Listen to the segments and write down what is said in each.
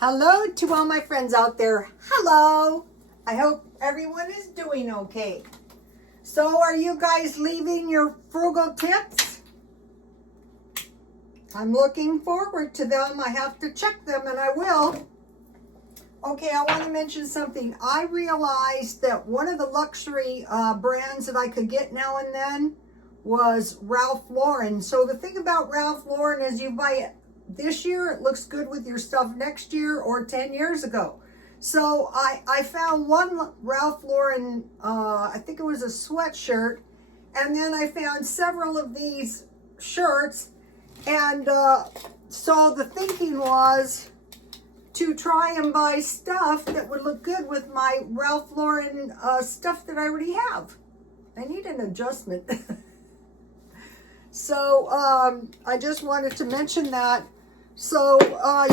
Hello to all my friends out there. Hello. I hope everyone is doing okay. So are you guys leaving your frugal tips? I'm looking forward to them. I have to check them and I will. Okay, I want to mention something. I realized that one of the luxury brands that I could get now and then was Ralph Lauren. So the thing about Ralph Lauren is you buy it this year, it looks good with your stuff next year or 10 years ago. So I found one Ralph Lauren, I think it was a sweatshirt, and then I found several of these shirts, and so the thinking was to try and buy stuff that would look good with my Ralph Lauren stuff that I already have. I need an adjustment. So I just wanted to mention that. So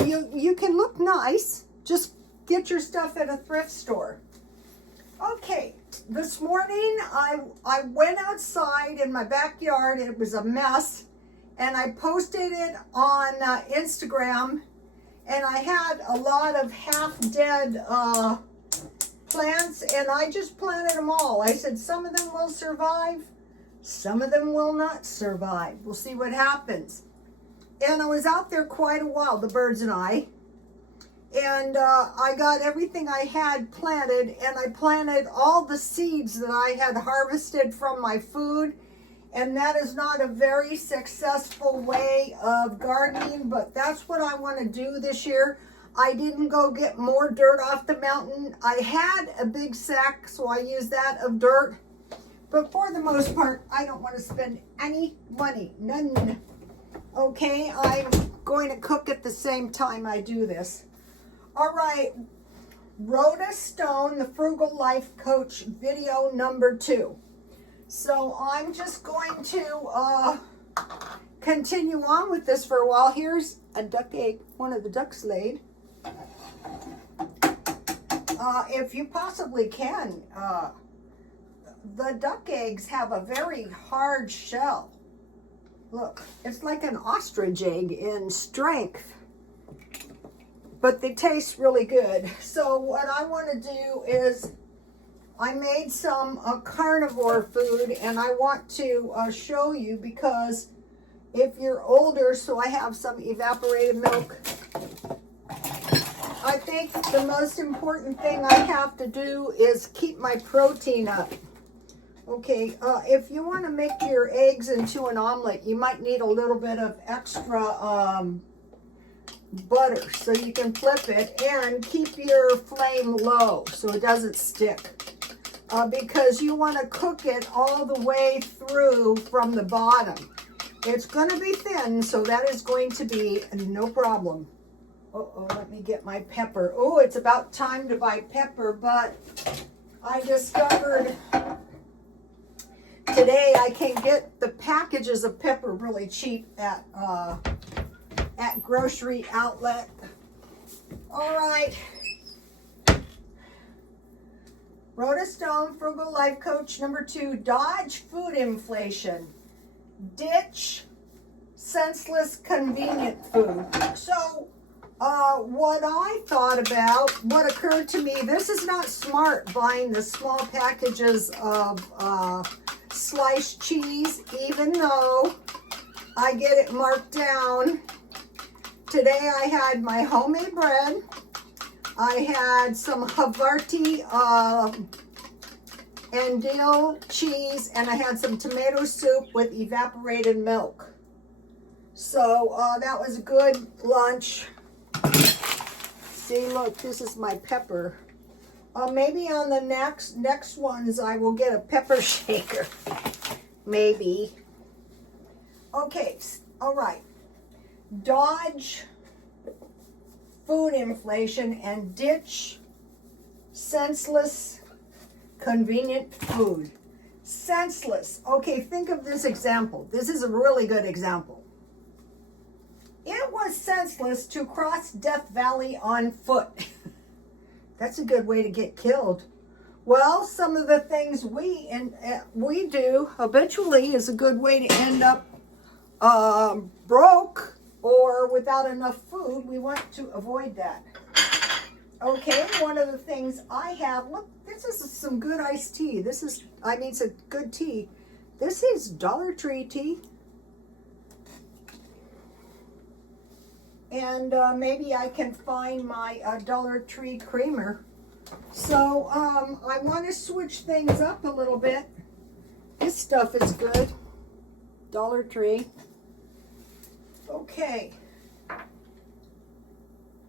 you can look nice. Just get your stuff at a thrift store. Okay, this morning I went outside in my backyard. It was a mess. And I posted it on Instagram. And I had a lot of half-dead plants. And I just planted them all. I said some of them will survive. Some of them will not survive. We'll see what happens. And I was out there quite a while, the birds and I. And I got everything I had planted, and I planted all the seeds that I had harvested from my food. And that is not a very successful way of gardening, but that's what I want to do this year. I didn't go get more dirt off the mountain. I had a big sack, so I used that of dirt. But for the most part, I don't want to spend any money, none. Okay, I'm going to cook at the same time I do this. All right, Rhoda Stone, the Frugal Life Coach, video number 2. So I'm just going to continue on with this for a while. Here's a duck egg, one of the ducks laid. If you possibly can, the duck eggs have a very hard shell. Look, it's like an ostrich egg in strength, but they taste really good. So what I want to do is I made some carnivore food, and I want to show you, because if you're older, so I have some evaporated milk. I think the most important thing I have to do is keep my protein up. Okay, if you want to make your eggs into an omelet, you might need a little bit of extra butter, so you can flip it and keep your flame low so it doesn't stick. Because you want to cook it all the way through from the bottom. It's going to be thin, so that is going to be no problem. Uh-oh, let me get my pepper. Oh, it's about time to buy pepper, but I discovered today I can get the packages of pepper really cheap at grocery outlet. All right. Rhoda Stone, Frugal Life Coach number 2. Dodge food inflation. Ditch senseless convenient food. So what I thought about, what occurred to me, this is not smart buying the small packages of sliced cheese, even though I get it marked down. Today I had my homemade bread. I had some Havarti and dill cheese, and I had some tomato soup with evaporated milk. So that was a good lunch. See, look, this is my pepper. Maybe on the next ones I will get a pepper shaker. Maybe. Okay, all right. Dodge food inflation and ditch senseless convenient food. Senseless. Okay, think of this example. This is a really good example. It was senseless to cross Death Valley on foot. That's a good way to get killed. Well, some of the things we do habitually is a good way to end up broke or without enough food. We want to avoid that. Okay, one of the things I have, look, this is some good iced tea. This is, I mean, it's a good tea. This is Dollar Tree tea. And maybe I can find my Dollar Tree creamer. So I want to switch things up a little bit. This stuff is good. Dollar Tree. Okay.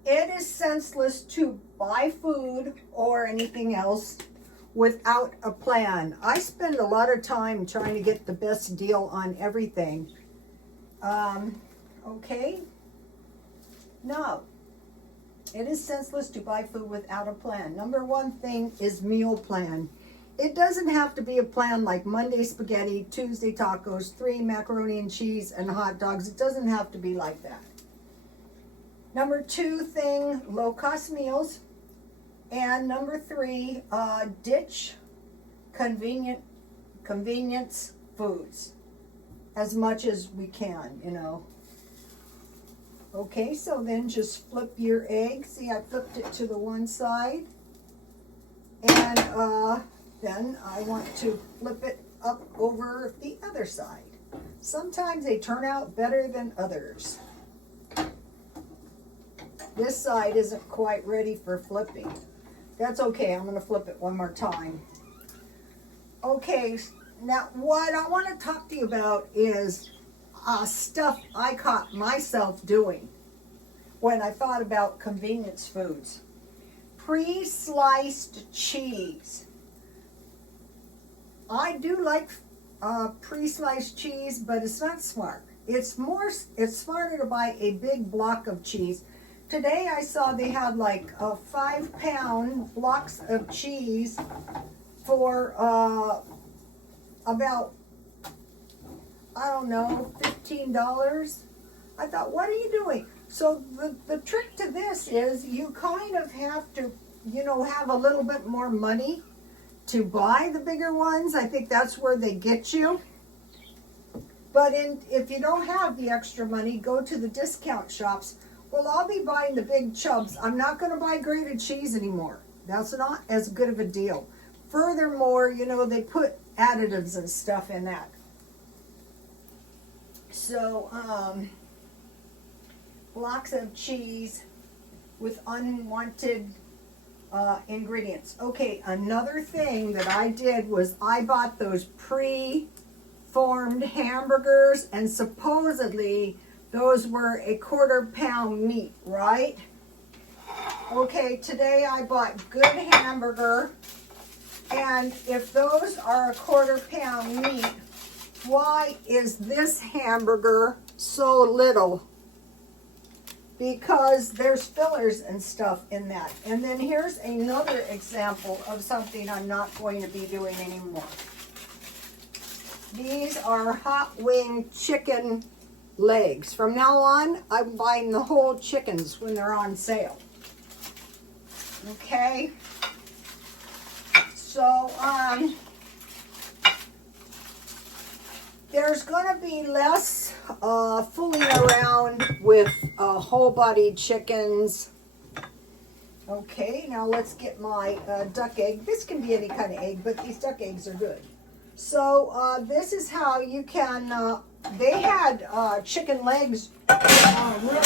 It is senseless to buy food or anything else without a plan. I spend a lot of time trying to get the best deal on everything. Okay. No. It is senseless to buy food without a plan. Number one thing is meal plan. It doesn't have to be a plan like Monday spaghetti, Tuesday tacos, 3 macaroni and cheese, and hot dogs. It doesn't have to be like that. Number 2 thing, low-cost meals. And number 3, ditch convenience foods as much as we can, you know. Okay, so then just flip your egg. See, I flipped it to the one side. And then I want to flip it up over the other side. Sometimes they turn out better than others. This side isn't quite ready for flipping. That's okay, I'm gonna flip it one more time. Okay, now what I wanna talk to you about is stuff I caught myself doing when I thought about convenience foods. Pre-sliced cheese. I do like pre-sliced cheese, but it's not smart. It's smarter to buy a big block of cheese. Today I saw they had like 5-pound blocks of cheese for about, I don't know, $15. I thought, what are you doing? So the trick to this is you kind of have to, you know, have a little bit more money to buy the bigger ones. I think that's where they get you. But if you don't have the extra money, go to the discount shops. Well, I'll be buying the big chubs. I'm not going to buy grated cheese anymore. That's not as good of a deal. Furthermore, you know, they put additives and stuff in that. So, blocks of cheese with unwanted ingredients. Okay, another thing that I did was I bought those pre-formed hamburgers, and supposedly those were a 1/4 pound meat, right? Okay, today I bought good hamburger, and if those are a 1/4 pound meat, why is this hamburger so little? Because there's fillers and stuff in that. And then here's another example of something I'm not going to be doing anymore. These are hot wing chicken legs. From now on, I'm buying the whole chickens when they're on sale. Okay? So, there's going to be less fooling around with whole-bodied chickens. Okay, now let's get my duck egg. This can be any kind of egg, but these duck eggs are good. So this is how you can, they had chicken legs really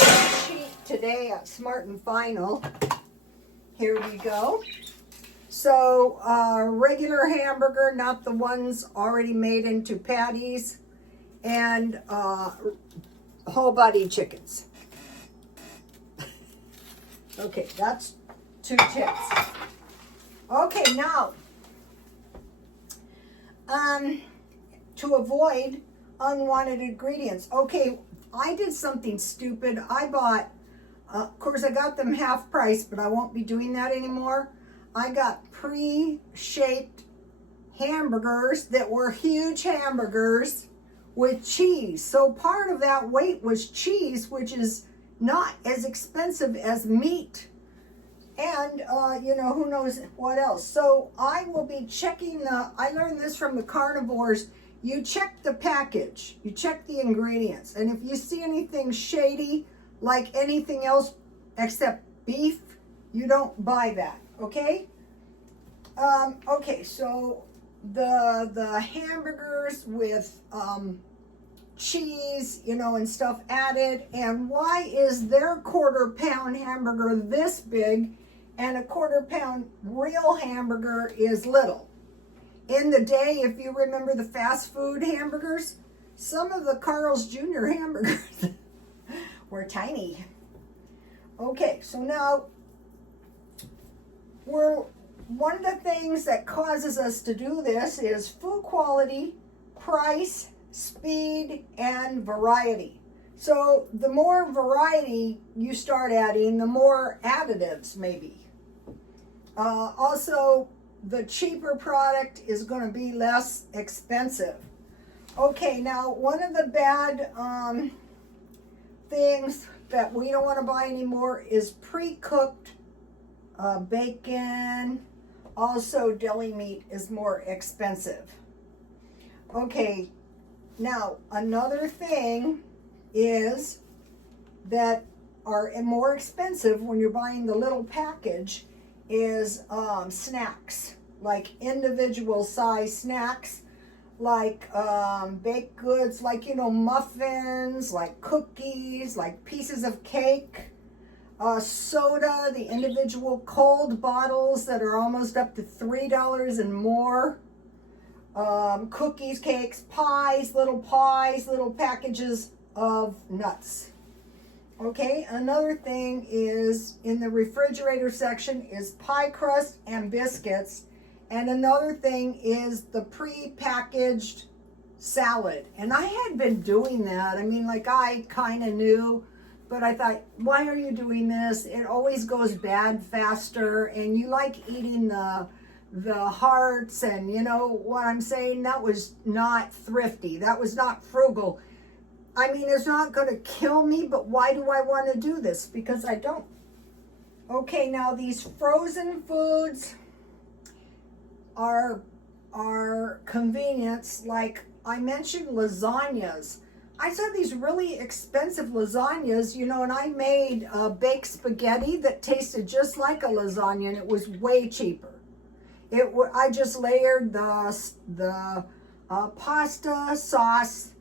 cheap today at Smart and Final. Here we go. So regular hamburger, not the ones already made into patties, and whole body chickens. Okay, that's 2 tips. Okay, now to avoid unwanted ingredients. Okay, I did something stupid. I bought, of course I got them half price, but I won't be doing that anymore. I got pre-shaped hamburgers that were huge hamburgers with cheese. So part of that weight was cheese, which is not as expensive as meat. And, you know, who knows what else. So I will be checking I learned this from the carnivores. You check the package. You check the ingredients. And if you see anything shady, like anything else except beef, You don't buy that, okay? Okay, so the hamburgers with cheese, you know, and stuff added. And why is their quarter-pound hamburger this big and a quarter-pound real hamburger is little? In the day, if you remember the fast food hamburgers, some of the Carl's Jr. hamburgers were tiny. Okay, so now one of the things that causes us to do this is food quality, price, speed, and variety. So the more variety you start adding, the more additives maybe. Also, the cheaper product is going to be less expensive. Okay, now one of the bad things that we don't want to buy anymore is pre-cooked bacon. Also, deli meat is more expensive. Okay, now another thing is that are more expensive when you're buying the little package is snacks, like individual size snacks, like baked goods, like, you know, muffins, like cookies, like pieces of cake, soda, the individual cold bottles that are almost up to $3 and more, cookies, cakes, pies, little packages of nuts. Okay, another thing is in the refrigerator section is pie crust and biscuits. And another thing is the pre-packaged salad. And I had been doing that. I mean, like, I kind of knew, but I thought, why are you doing this? It always goes bad faster, and you like eating the hearts, and you know what I'm saying? That was not thrifty. That was not frugal. I mean, it's not going to kill me, but why do I want to do this? Because I don't. Okay, now these frozen foods are convenience. Like I mentioned, lasagnas. I saw these really expensive lasagnas, you know, and I made baked spaghetti that tasted just like a lasagna, and it was way cheaper. I just layered the pasta sauce,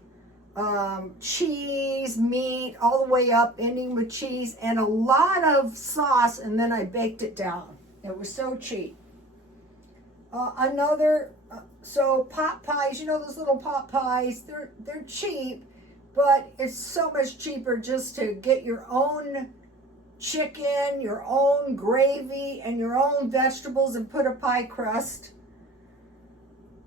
cheese, meat, all the way up, ending with cheese and a lot of sauce, and then I baked it down. It was so cheap. So pot pies, you know those little pot pies, they're cheap, but it's so much cheaper just to get your own chicken, your own gravy, and your own vegetables and put a pie crust.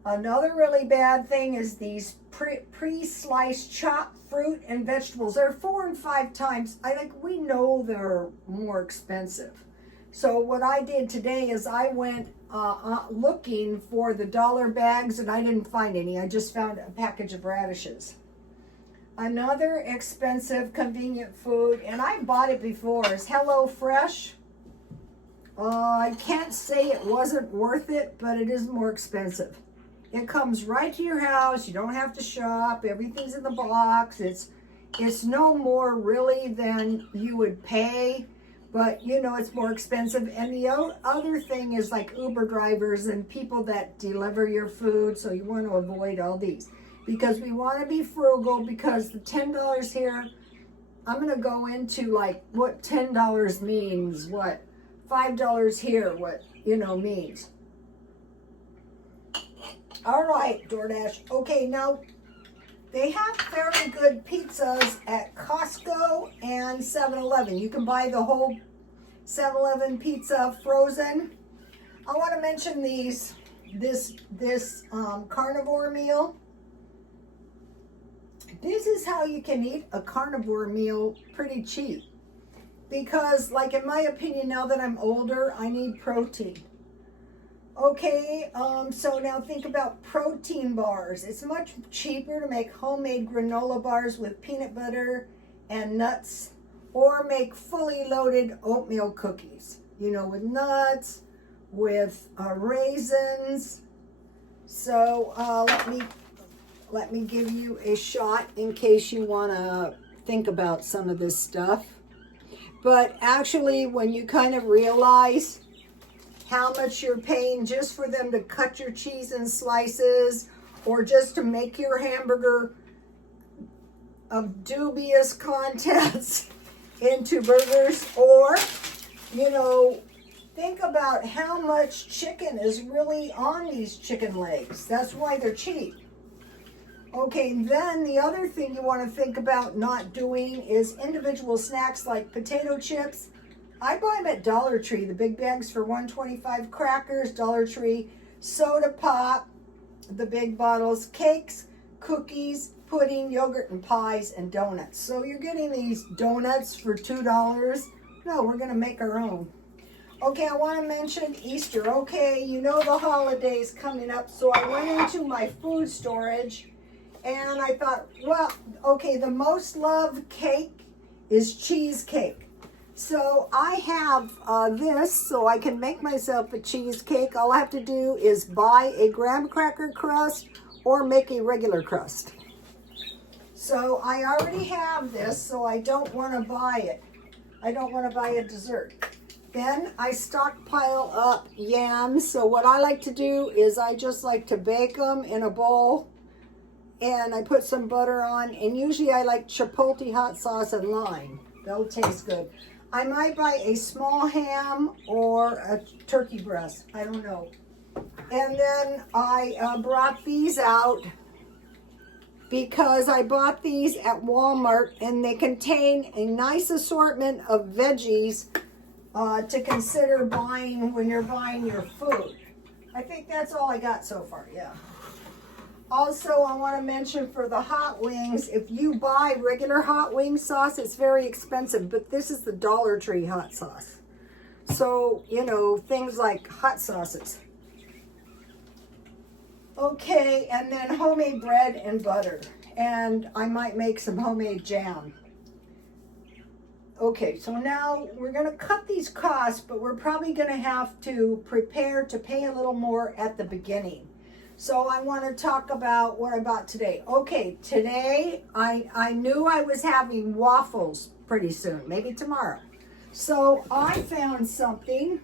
Another really bad thing is these pre-sliced chopped fruit and vegetables. They're 4 and 5 times. I think we know they're more expensive. So what I did today is I went looking for the dollar bags, and I didn't find any. I just found a package of radishes. Another expensive convenient food, and I bought it before, is Hello Fresh. I can't say it wasn't worth it, but it is more expensive. It comes right to your house. You don't have to shop. Everything's in the box. It's no more really than you would pay, but you know, it's more expensive. And the other thing is like Uber drivers and people that deliver your food. So you want to avoid all these because we want to be frugal, because the $10 here, I'm going to go into like what $10 means, what $5 here, what, you know, means. All right, DoorDash. Okay, now they have fairly good pizzas at Costco and 7-Eleven. You can buy the whole 7-Eleven pizza frozen. I want to mention this carnivore meal. This is how you can eat a carnivore meal pretty cheap. Because, like, in my opinion, now that I'm older, I need protein. Okay, so now think about protein bars. It's much cheaper to make homemade granola bars with peanut butter and nuts, or make fully loaded oatmeal cookies, you know, with nuts, with raisins. So let me give you a shot in case you want to think about some of this stuff. But actually, when you kind of realize how much you're paying just for them to cut your cheese in slices or just to make your hamburger of dubious contents into burgers, or, you know, think about how much chicken is really on these chicken legs. That's why they're cheap. Okay, then the other thing you want to think about not doing is individual snacks like potato chips. I buy them at Dollar Tree, the big bags for $1.25, crackers, Dollar Tree, soda pop, the big bottles, cakes, cookies, pudding, yogurt, and pies, and donuts. So you're getting these donuts for $2. No, we're going to make our own. Okay, I want to mention Easter. Okay, you know the holidays coming up, so I went into my food storage and I thought, well, okay, the most loved cake is cheesecake. So I have this, so I can make myself a cheesecake. All I have to do is buy a graham cracker crust or make a regular crust. So I already have this, so I don't want to buy it. I don't want to buy a dessert. Then I stockpile up yams. So what I like to do is I just like to bake them in a bowl, and I put some butter on, and usually I like chipotle hot sauce and lime. That'll taste good. I might buy a small ham or a turkey breast. I don't know. And then I brought these out because I bought these at Walmart, and they contain a nice assortment of veggies to consider buying when you're buying your food. I think that's all I got so far, yeah. Also, I want to mention for the hot wings, if you buy regular hot wing sauce, it's very expensive, but this is the Dollar Tree hot sauce. So, you know, things like hot sauces. Okay, and then homemade bread and butter. And I might make some homemade jam. Okay, so now we're going to cut these costs, but we're probably going to have to prepare to pay a little more at the beginning. So I want to talk about what I bought today. Okay, today I knew I was having waffles pretty soon, maybe tomorrow. So I found something.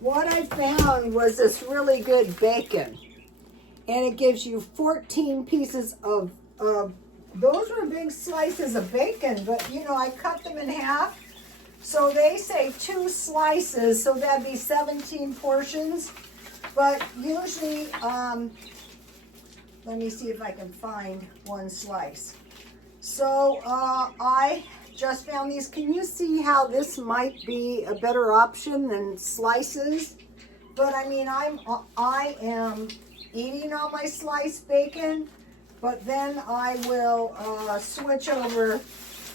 What I found was this really good bacon. And it gives you 14 pieces of, those were big slices of bacon, but you know, I cut them in half. So they say 2 slices, so that'd be 17 portions. But usually, let me see if I can find 1 slice. So I just found these. Can you see how this might be a better option than slices? But I mean, I am eating all my sliced bacon, but then I will switch over.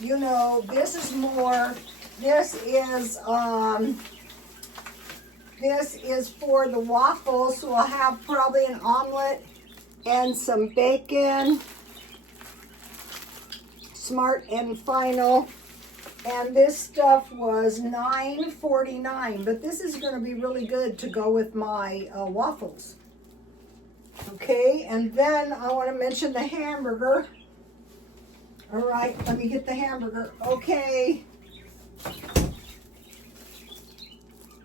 You know, this is more. This is for the waffles, so I'll have probably an omelet and some bacon. Smart and Final. And this stuff was $9.49, but this is going to be really good to go with my waffles. Okay, and then I want to mention the hamburger. All right, let me get the hamburger. Okay.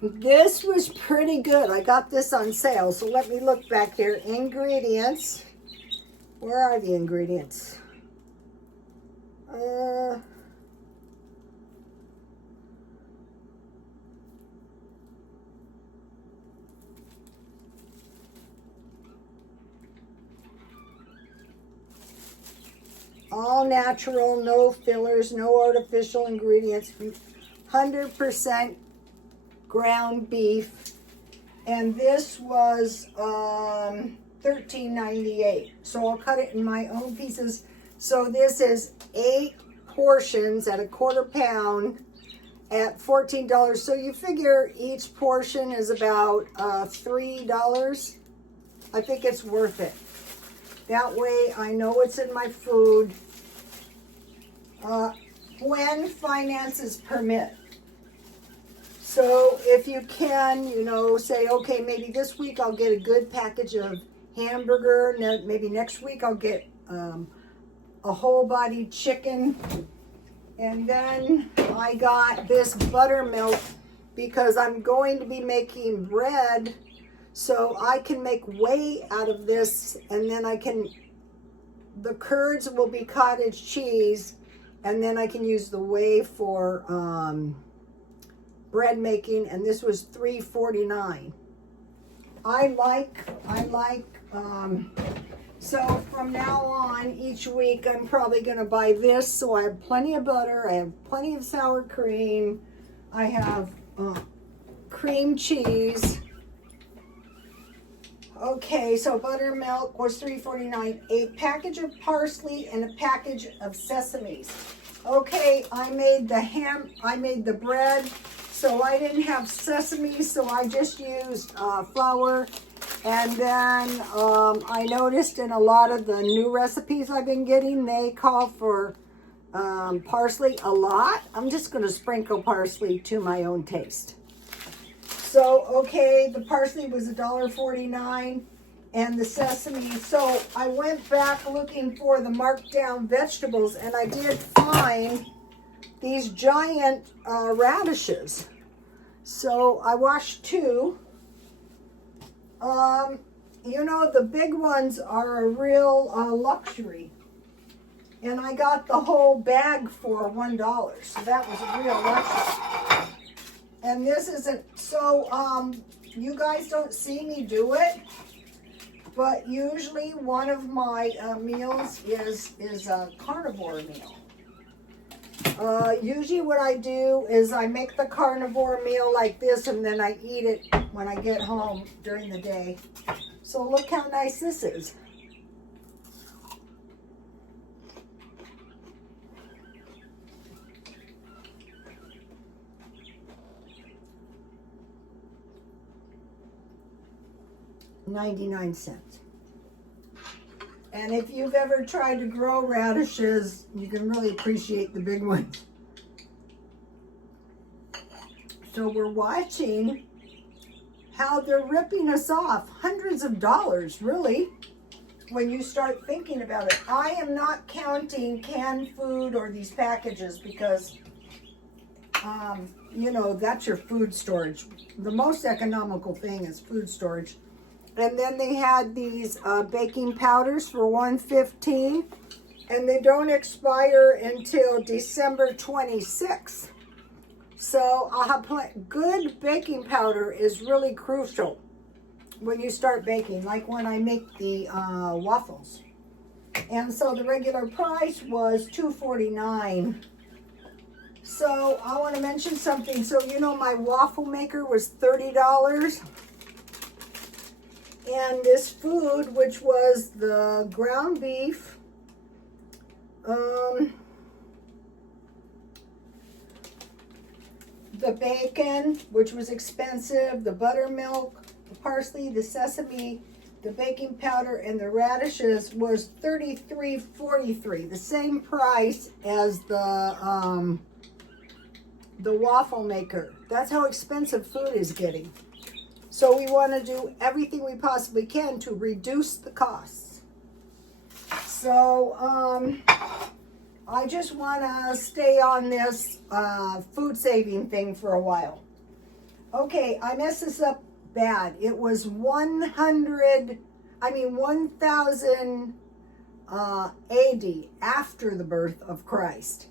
This was pretty good. I got this on sale, so let me look back here. Ingredients. Where are the ingredients? All natural, no fillers, no artificial ingredients, 100% ground beef, and this was $13.98. So I'll cut it in my own pieces. So this is 8 portions at a quarter pound at $14. So you figure each portion is about $3. I think it's worth it. That way I know it's in my food when finances permit. So if you can, you know, say, okay, maybe this week I'll get a good package of hamburger. Now, maybe next week I'll get a whole body chicken And then I got this buttermilk because I'm going to be making bread, so I can make whey out of this, and then the curds will be cottage cheese, and then I can use the whey for bread making, and this was $3.49. So from now on, each week, I'm probably going to buy this. So I have plenty of butter. I have plenty of sour cream. I have cream cheese. Okay, so buttermilk was $3.49. A package of parsley and a package of sesames. Okay, I made the bread. So I didn't have sesame, so I just used flour. And then I noticed in a lot of the new recipes I've been getting, they call for parsley a lot. I'm just going to sprinkle parsley to my own taste. So, okay, the parsley was $1.49 and the sesame. So I went back looking for the marked down vegetables, and I did find these giant radishes. So I washed two. You know, the big ones are a real luxury. And I got the whole bag for $1. So that was a real luxury. And this isn't, so you guys don't see me do it, but usually one of my meals is a carnivore meal. Usually what I do is I make the carnivore meal like this, and then I eat it when I get home during the day. So look how nice this is. $0.99. And if you've ever tried to grow radishes, you can really appreciate the big ones. So we're watching how they're ripping us off. Hundreds of dollars, really, when you start thinking about it. I am not counting canned food or these packages because, you know, that's your food storage. The most economical thing is food storage. And then they had these baking powders for $1.15, and they don't expire until December 26th. So I'll have good baking powder is really crucial when you start baking, like when I make the waffles. And so the regular price was $2.49. So I want to mention something. So you know my waffle maker was $30. And this food, which was the ground beef, the bacon, which was expensive, the buttermilk, the parsley, the sesame, the baking powder, and the radishes was $33.43, the same price as the waffle maker. That's how expensive food is getting. So we want to do everything we possibly can to reduce the costs. So I just want to stay on this food saving thing for a while. Okay, I messed this up bad. It was 1000 AD, after the birth of Christ.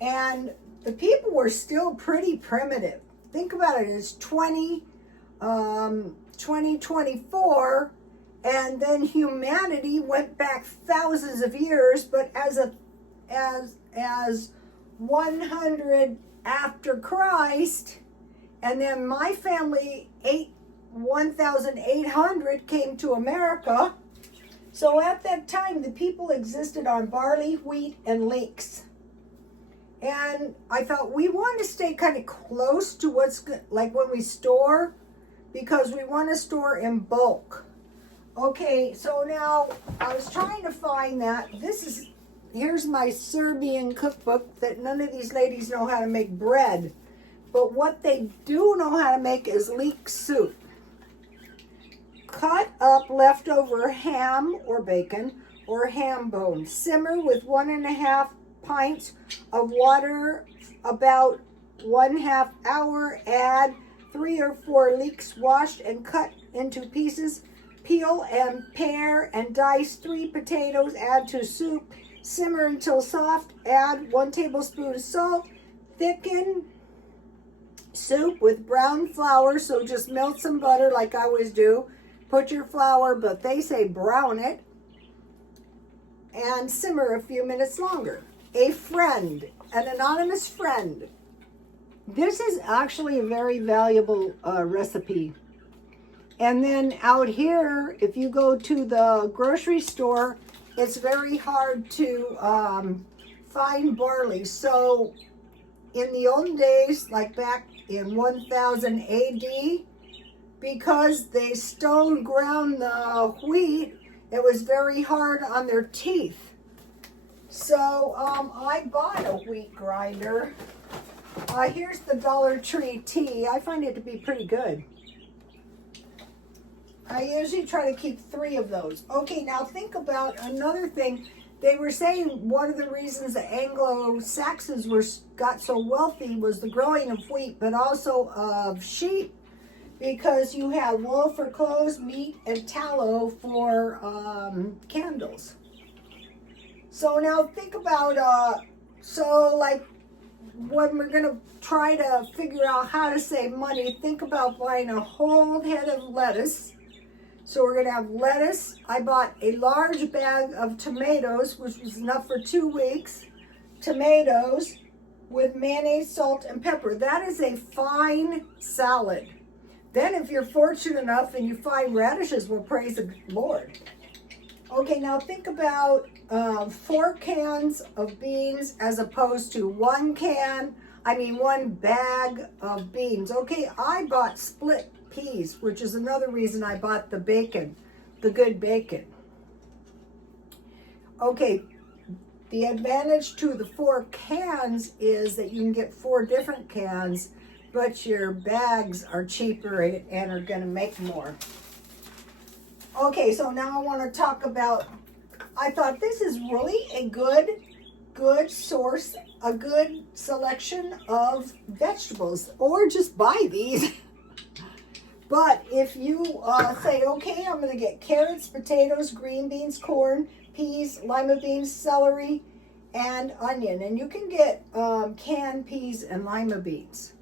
And the people were still pretty primitive. Think about it, it's 2024, and then humanity went back thousands of years, but as 100 after Christ, and then my family 1800 came to America. So at that time the people existed on barley, wheat, and leeks. And I thought we want to stay kind of close to what's good, like when we store, because we want to store in bulk. Okay, so now I was trying to find that. Here's my Serbian cookbook that none of these ladies know how to make bread. But what they do know how to make is leek soup. Cut up leftover ham or bacon or ham bone. Simmer with 1.5 pints of water, about 1/2 hour. Add 3 or 4 leeks washed and cut into pieces. Peel and pare and dice 3 potatoes. Add to soup. Simmer until soft. Add 1 tablespoon of salt. Thicken soup with brown flour. So just melt some butter like I always do. Put your flour, but they say brown it. And simmer a few minutes longer. A friend, an anonymous friend. This is actually a very valuable recipe. And then out here, if you go to the grocery store, it's very hard to find barley. So in the olden days, like back in 1000 AD, because they stone ground the wheat, it was very hard on their teeth. So I bought a wheat grinder. Here's the Dollar Tree tea. I find it to be pretty good. I usually try to keep 3 of those. Okay, now think about another thing. They were saying one of the reasons the Anglo-Saxons got so wealthy was the growing of wheat, but also of sheep, because you have wool for clothes, meat, and tallow for candles. So now think about, like when we're going to try to figure out how to save money, think about buying a whole head of lettuce. So we're going to have lettuce. I bought a large bag of tomatoes, which was enough for 2 weeks. Tomatoes with mayonnaise, salt, and pepper. That is a fine salad. Then if you're fortunate enough and you find radishes, well, praise the Lord. Okay, now think about 4 cans of beans as opposed to 1 bag of beans. Okay, I bought split peas, which is another reason I bought the bacon, the good bacon. Okay, the advantage to the 4 cans is that you can get 4 different cans, but your bags are cheaper and are going to make more. Okay, so now I want to talk about, I thought this is really a good source, a good selection of vegetables, or just buy these. But if you say, okay, I'm going to get carrots, potatoes, green beans, corn, peas, lima beans, celery, and onion. And you can get canned peas and lima beans.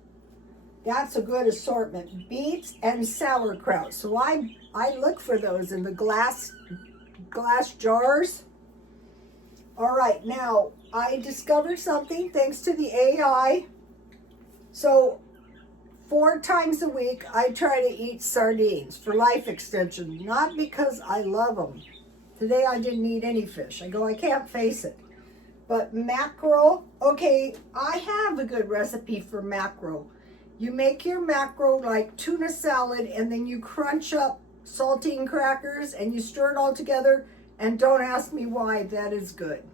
That's a good assortment. Beets and sauerkraut. So I look for those in the glass jars. All right, now I discovered something thanks to the AI. So 4 times a week, I try to eat sardines for life extension, not because I love them. Today I didn't eat any fish. I can't face it. But mackerel, okay, I have a good recipe for mackerel. You make your mackerel like tuna salad, and then you crunch up saltine crackers and you stir it all together, and don't ask me why, that is good.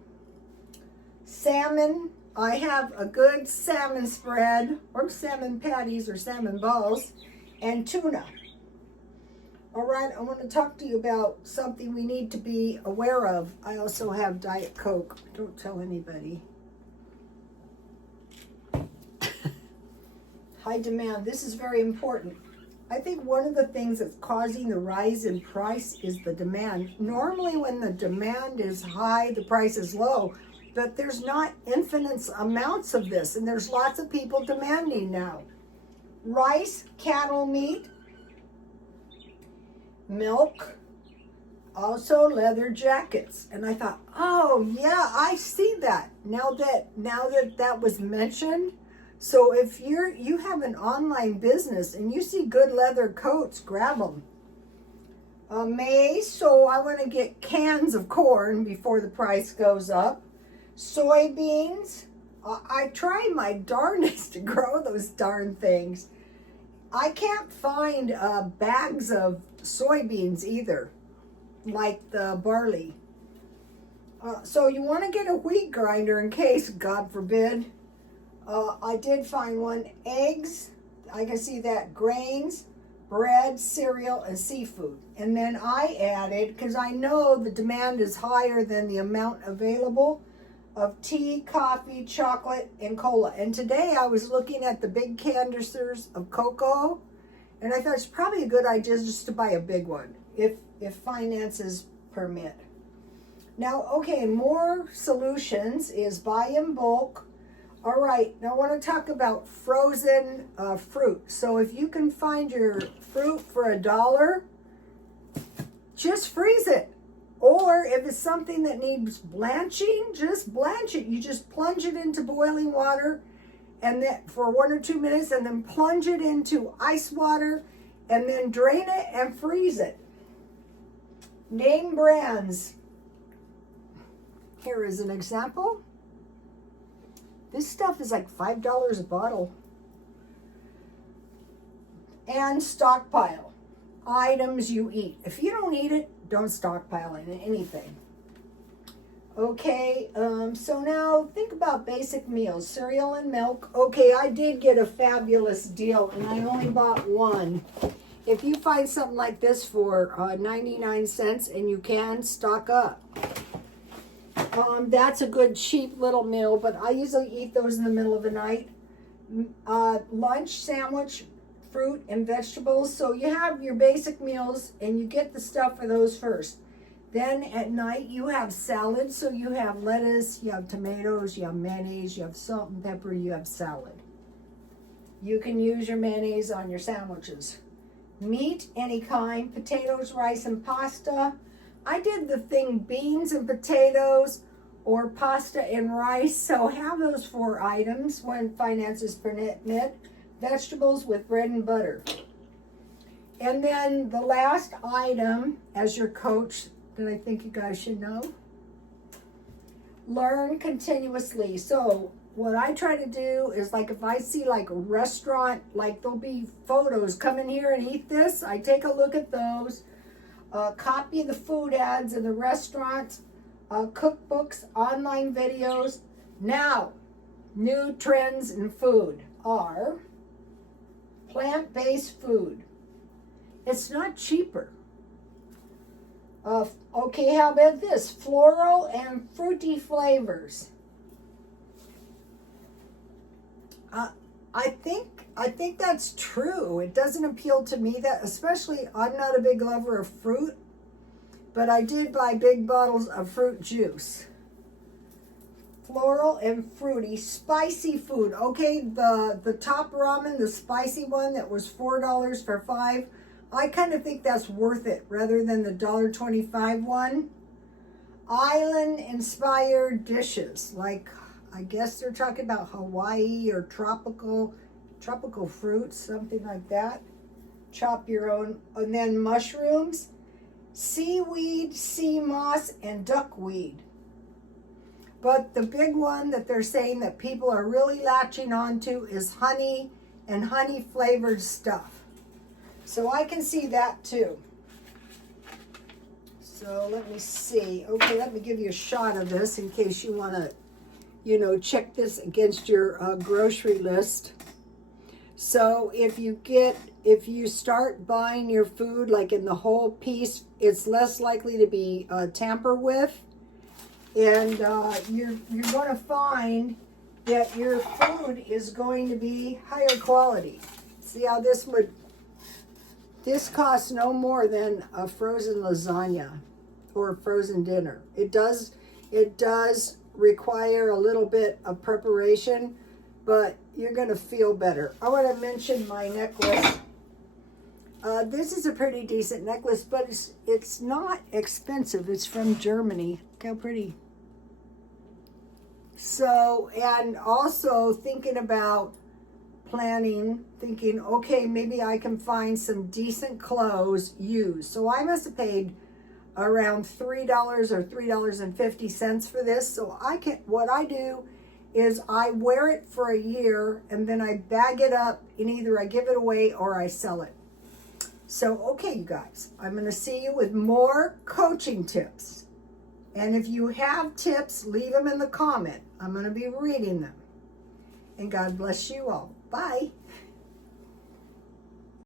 Salmon, I have a good salmon spread, or salmon patties, or salmon balls, and tuna. All right, I want to talk to you about something we need to be aware of. I also have Diet Coke. Don't tell anybody. High demand. This is very important. I think one of the things that's causing the rise in price is the demand. Normally when the demand is high, the price is low. But there's not infinite amounts of this, and there's lots of people demanding now. Rice, cattle meat, milk, also leather jackets. And I thought, oh yeah, I see that. Now that was mentioned. So if you have an online business and you see good leather coats, grab them. Maize, so I want to get cans of corn before the price goes up. Soybeans, I try my darndest to grow those darn things. I can't find bags of soybeans either, like the barley. So you want to get a wheat grinder in case, God forbid. I did find one. Eggs, I can see that. Grains, bread, cereal, and seafood. And then I added, because I know the demand is higher than the amount available, of tea, coffee, chocolate, and cola. And today I was looking at the big canisters of cocoa, and I thought it's probably a good idea just to buy a big one, if finances permit. Now, okay, more solutions is buy in bulk. All right, now I want to talk about frozen fruit. So if you can find your fruit for $1, just freeze it. Or if it's something that needs blanching, just blanch it. You just plunge it into boiling water and then for 1 or 2 minutes, and then plunge it into ice water and then drain it and freeze it. Name brands. Here is an example. This stuff is like $5 a bottle. And stockpile. Items you eat. If you don't eat it, don't stockpile anything. Okay, so now think about basic meals. Cereal and milk. Okay, I did get a fabulous deal, and I only bought one. If you find something like this for 99 cents, and you can, stock up. That's a good cheap little meal, but I usually eat those in the middle of the night. Lunch, sandwich, fruit, and vegetables. So you have your basic meals, and you get the stuff for those first. Then at night, you have salad. So you have lettuce, you have tomatoes, you have mayonnaise, you have salt and pepper, you have salad. You can use your mayonnaise on your sandwiches. Meat, any kind, potatoes, rice, and pasta. I did the thing beans and potatoes or pasta and rice. So have those 4 items when finances permit. Vegetables with bread and butter. And then the last item as your coach that I think you guys should know. Learn continuously. So what I try to do is, like, if I see like a restaurant, like there'll be photos, come in here and eat this. I take a look at those. Copy the food ads in the restaurants, cookbooks, online videos. Now, new trends in food are plant-based food. It's not cheaper. Okay, how about this? Floral and fruity flavors. I think that's true. It doesn't appeal to me, that, especially I'm not a big lover of fruit, but I did buy big bottles of fruit juice. Floral and fruity, spicy food. Okay, the top ramen, the spicy one that was $4 for 5. I kind of think that's worth it rather than the $1.25 one. Island inspired dishes, like I guess they're talking about Hawaii or tropical fruits, something like that. Chop your own. And then mushrooms, seaweed, sea moss, and duckweed. But the big one that they're saying that people are really latching onto is honey and honey flavored stuff. So I can see that too. So let me see. Okay, let me give you a shot of this in case you want to, check this against your grocery list. So if you start buying your food like in the whole piece, it's less likely to be tampered with. And you're going to find that your food is going to be higher quality. See how this costs no more than a frozen lasagna or a frozen dinner. It does require a little bit of preparation, but you're going to feel better. I want to mention my necklace. This is a pretty decent necklace, but it's not expensive. It's from Germany. Look how pretty. So, and also thinking about thinking, okay, maybe I can find some decent clothes used. So I must have paid around $3 or $3.50 for this. So what I do is I wear it for a year and then I bag it up and either I give it away or I sell it. So, okay, you guys, I'm going to see you with more coaching tips. And if you have tips, leave them in the comment. I'm going to be reading them. And God bless you all. Bye.